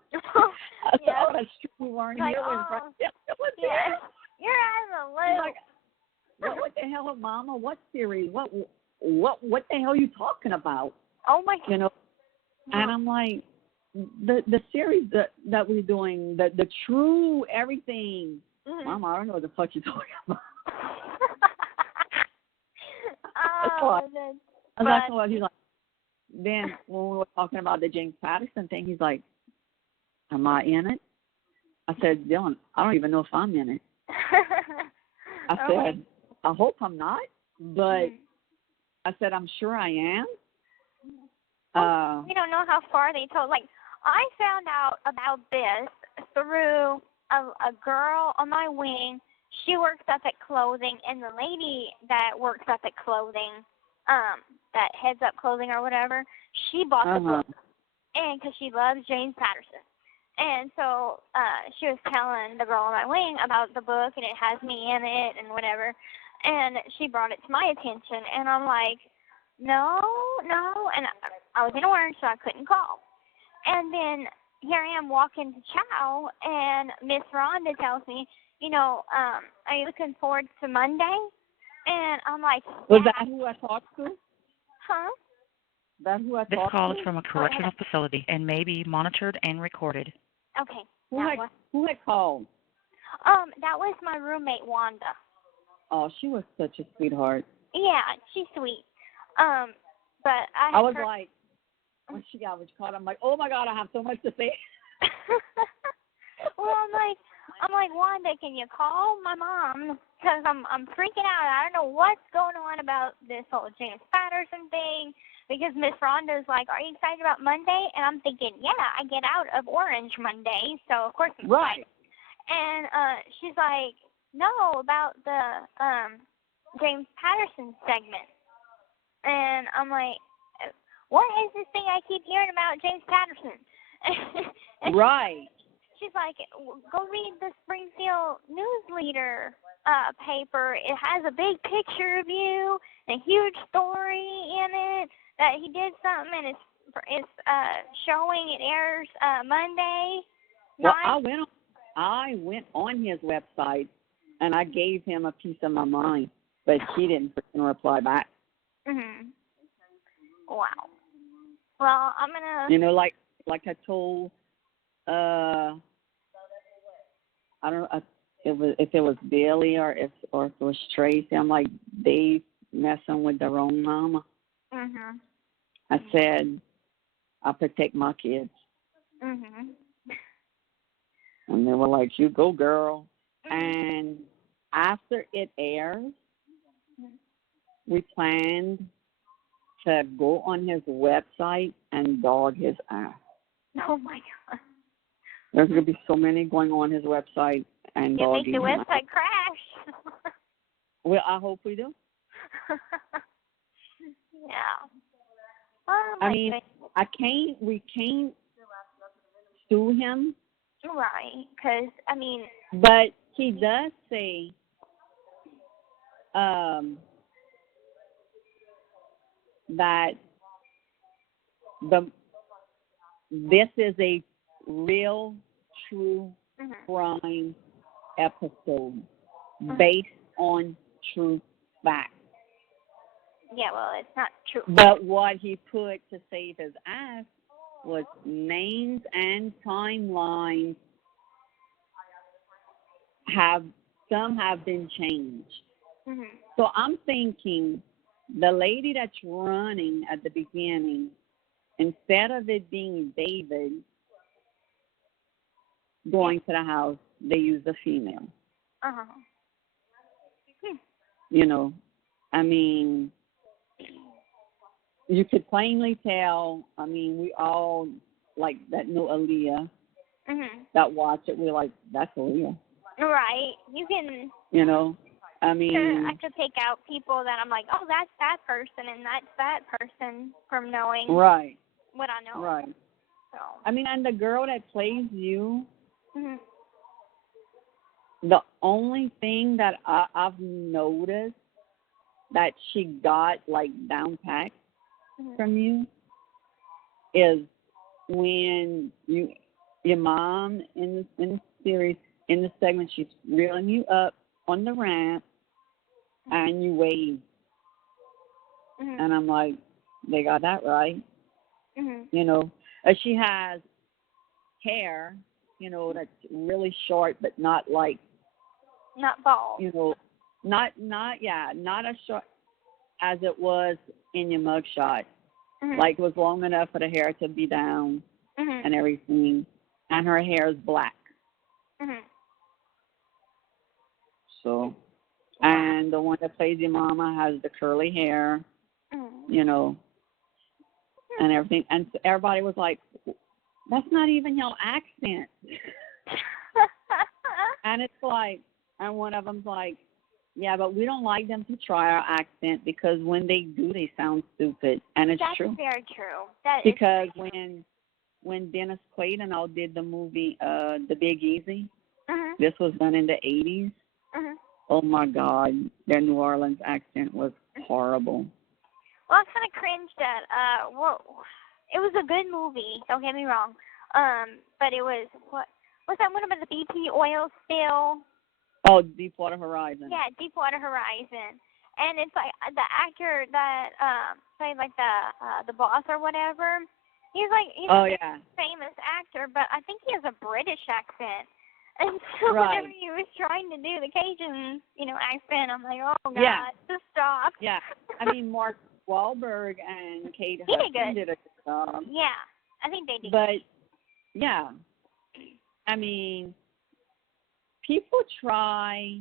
I said, Yeah. oh, that's true. We weren't Like, here when what the hell? You're out of the He's loop. like, what the hell, Mama? What series? What the hell are you talking about? Oh my You God. know? And I'm like, the series that we're doing, the true everything. Mhm. Mama, I don't know what the fuck you're talking about. Oh, That's what he's like. Then when we were talking about the James Patterson thing, he's like, am I in it? I said, Dylan, I don't even know if I'm in it. I said, I hope I'm not, but I said, I'm sure I am. We don't know how far they told. Like, I found out about this through a girl on my wing. She works up at clothing, and the lady that works up at clothing, that heads up clothing or whatever, she bought the book, and because she loves James Patterson. And so she was telling the girl on my wing about the book, and it has me in it and whatever. And she brought it to my attention, and I'm like, no. And I was in orange, so I couldn't call. And then here I am walking to Chow, and Miss Rhonda tells me, you know, are you looking forward to Monday? And I'm like, was that who I talked to? Huh? That who I This talked call to? is from a correctional facility and may be monitored and recorded. Okay. Who had called? That was my roommate, Wanda. Oh, she was such a sweetheart. Yeah, she's sweet. But I was like, when she called, I'm like, oh my God, I have so much to say. Well, I'm like, Wanda, can you call my mom? Because I'm freaking out. I don't know what's going on about this whole James Patterson thing. Because Miss Rhonda's like, are you excited about Monday? And I'm thinking, yeah, I get out of Orange Monday, so of course I'm excited. And she's like, no, about the James Patterson segment. And I'm like, what is this thing I keep hearing about James Patterson? And right. She's like, go read the Springfield News Leader paper. It has a big picture of you, a huge story in it that he did something, and it's showing. It airs Monday night. Well, I went on his website and I gave him a piece of my mind, but he didn't freaking reply back. Mhm. Wow. Well, I'm gonna. You know, like I told, I don't know if it was Billy or if it was Tracy. I'm like, they messing with their own mama. Mhm. I said, I protect my kids. Mhm. And they were like, you go, girl. And after it airs, we planned to go on his website and dog his ass. Oh my God. There's going to be so many going on his website and You dogging make the him website out. crash. Well, I hope we do. Yeah. Oh my goodness. We can't sue him. Right, because, I mean. But he does say that this is a real, true crime episode based on true facts. Yeah, well, it's not true. But what he put to save his ass was names and timelines some have been changed. Mm-hmm. So I'm thinking the lady that's running at the beginning, instead of it being David going to the house, they used a female. Uh-huh. You know, I mean, you could plainly tell. I mean, we all like that know Aaliyah. That watch it, we're like, that's Aaliyah. Right. You can. You know, I mean. I could pick out people that I'm like, oh, that's that person and that's that person from knowing. Right. What I know. Right. So. I mean, and the girl that plays you, Mhm. The only thing that I've noticed that she got like down packed from you is when your mom in the series, in the segment, she's reeling you up on the ramp and you wave. And I'm like, they got that right. You know, she has hair, you know, that's really short, but not like, not bald. you know, not as short as it was in your mugshot. Like, it was long enough for the hair to be down and everything. And her hair is black. So, and the one that plays your mama has the curly hair, you know, and everything. And everybody was like, that's not even your accent. And it's like, and one of them's like, yeah, but we don't like them to try our accent because when they do, they sound stupid. And it's That's true. Very true. That because is very true. when Dennis Quaid and all did the movie The Big Easy, this was done in the 80s. Oh, my God. Their New Orleans accent was horrible. Well, I kind of cringed at, it was a good movie, don't get me wrong. But it was, what was that one about the BP oil spill? Oh, Deepwater Horizon. Yeah, Deepwater Horizon. And it's like the actor that played like the boss or whatever. He's a famous actor, but I think he has a British accent. And so whenever he was trying to do the Cajun, you know, accent, I'm like, oh God, just stop. Yeah, I mean Mark Wahlberg and Kate Hudson did a good job. Yeah, I think they did. But yeah, I mean, people try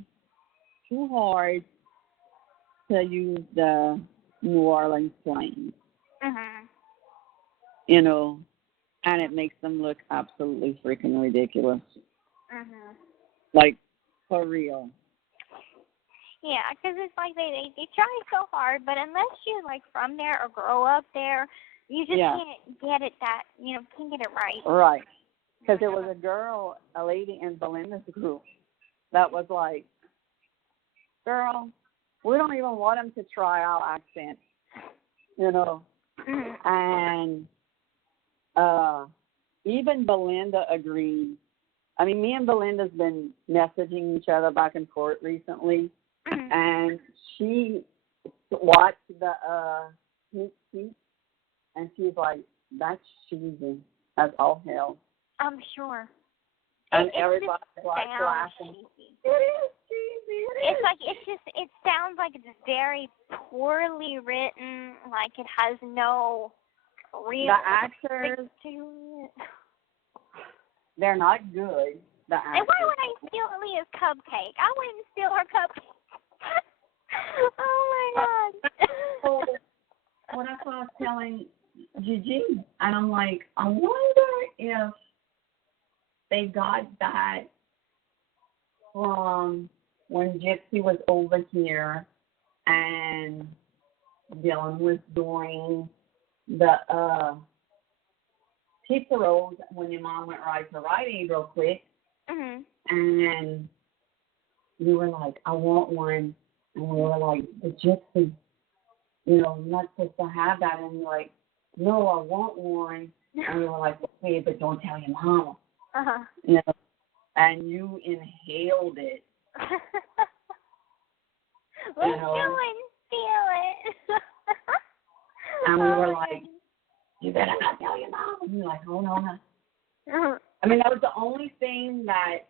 too hard to use the New Orleans slang. You know, and it makes them look absolutely freaking ridiculous. Like, for real. Yeah, because it's like they try so hard, but unless you're like from there or grow up there, you just can't get it can't get it right. Right. Because there was a lady in Belinda's group that was like, girl, we don't even want them to try our accent, you know. And even Belinda agreed. I mean, me and Belinda's been messaging each other back and forth recently, and she watched the sneak peek, and she's like, that's cheesy as all hell. I'm sure. And everybody's like laughing. It is cheesy. It sounds like it's very poorly written, like it has no real the actors to it. They're not good. The actors. And why would I steal Leah's cupcake? I wouldn't steal her cupcake. Oh my God. Well, that's what I was telling Gigi, and I'm like, I wonder if they got that from when Gypsy was over here and Dylan was doing the pizza rolls when your mom went right to Rite Aid real quick. And you were like, I want one. And we were like, the Gypsy, you know, not supposed to have that. And you're like, no, I want one. And we were like, okay, but don't tell your mama. You know, and you inhaled it. Let's go and steal it. And we were like, you better not tell your mom. And you're like, oh, no. I mean, that was the only thing that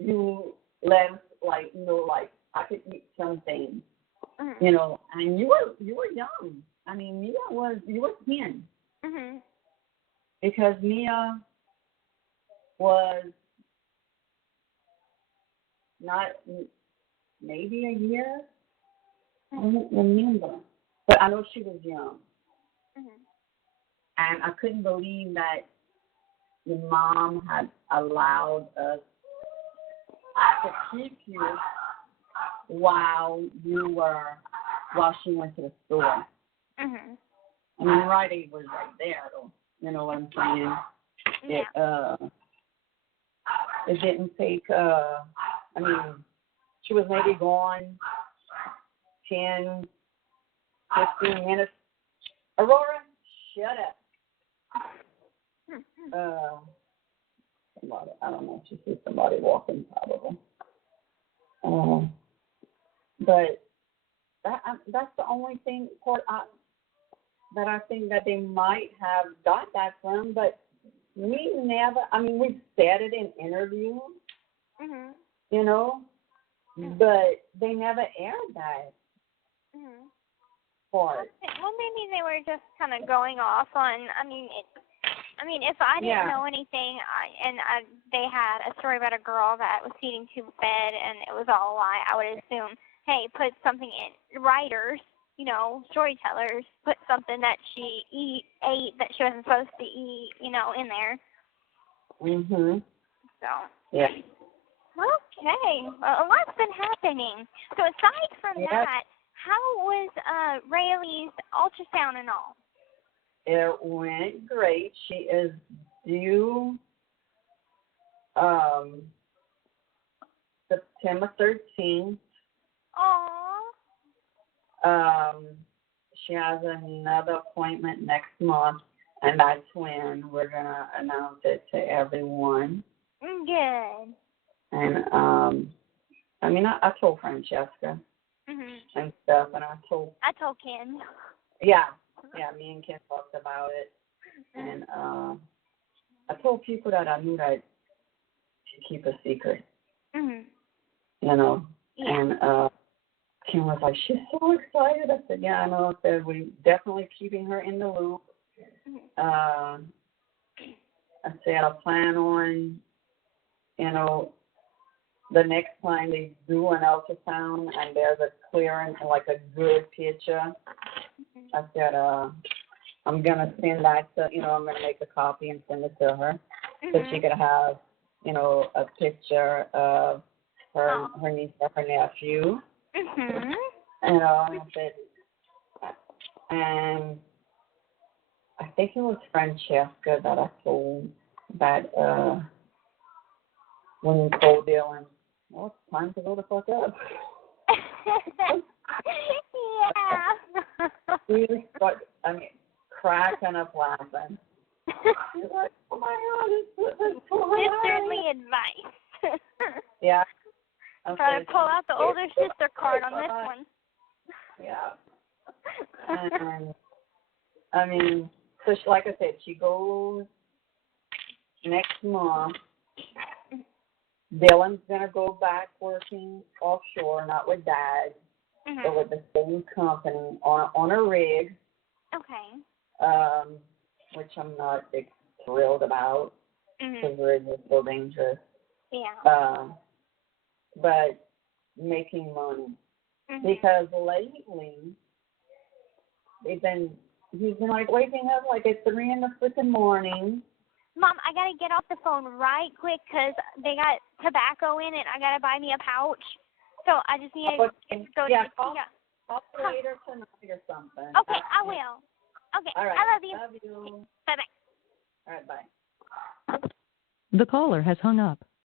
you let us, like, you know, like, I could eat some things, you know, and you were young. I mean, you were 10. Because Mia was not, maybe a year. I don't remember. But I know she was young. And I couldn't believe that your mom had allowed us to keep you while she went to the store. I mean, Rite Aid was right there, though. You know what I'm saying? It didn't take, she was maybe gone 10, 15 minutes. Aurora, shut up. Somebody, I don't know if she sees somebody walking probably. But that's the only thing that I think that they might have got that from, but we never, we've said it in interviews, you know, but they never aired that part. Well, maybe they were just kind of going off on, if I didn't know anything, they had a story about a girl that was feeding tube fed and it was all a lie, I would assume, hey, put something in, writers, you know, storytellers, put something that she ate that she wasn't supposed to eat, you know, in there. So. Yeah. Okay. Well, a lot's been happening. So aside from that, how was Rayleigh's ultrasound and all? It went great. She is due September 13th. Aww. She has another appointment next month, and that's when we're going to announce it to everyone. Good. And, I told Francesca and stuff, and I told Ken. Yeah, me and Ken talked about it, and I told people that I knew that to keep a secret, you know, and Ken was like, she's so excited. I said, yeah, I know. I said, we're definitely keeping her in the loop. I said, I plan on, you know, the next time they do an ultrasound and there's a clearance, like a good picture, I said, I'm going to send that to, you know, I'm going to make a copy and send it to her so she could have, you know, a picture of her niece or her nephew. You know, and I said, and I think it was Francesca that I told that when you told Dylan, well, it's time to go the fuck up. He started, cracking up laughing. He's like, oh my God, it's Sisterly advice. Yeah. Try to pull out the older sister card on this one. Yeah. And, so she, like I said, she goes next month. Dylan's going to go back working offshore, not with Dad, but with the same company on a rig. Okay. Which I'm not thrilled about because rigs are so dangerous. Yeah. But making money. Because lately, he's been like waking up like at 3 in the freaking morning. Mom, I got to get off the phone right quick because they got tobacco in it. I got to buy me a pouch. So I just need to go to Call later tonight or something. Okay, I will. Okay, all right. I love you. Love you. Bye-bye. All right, bye. The caller has hung up.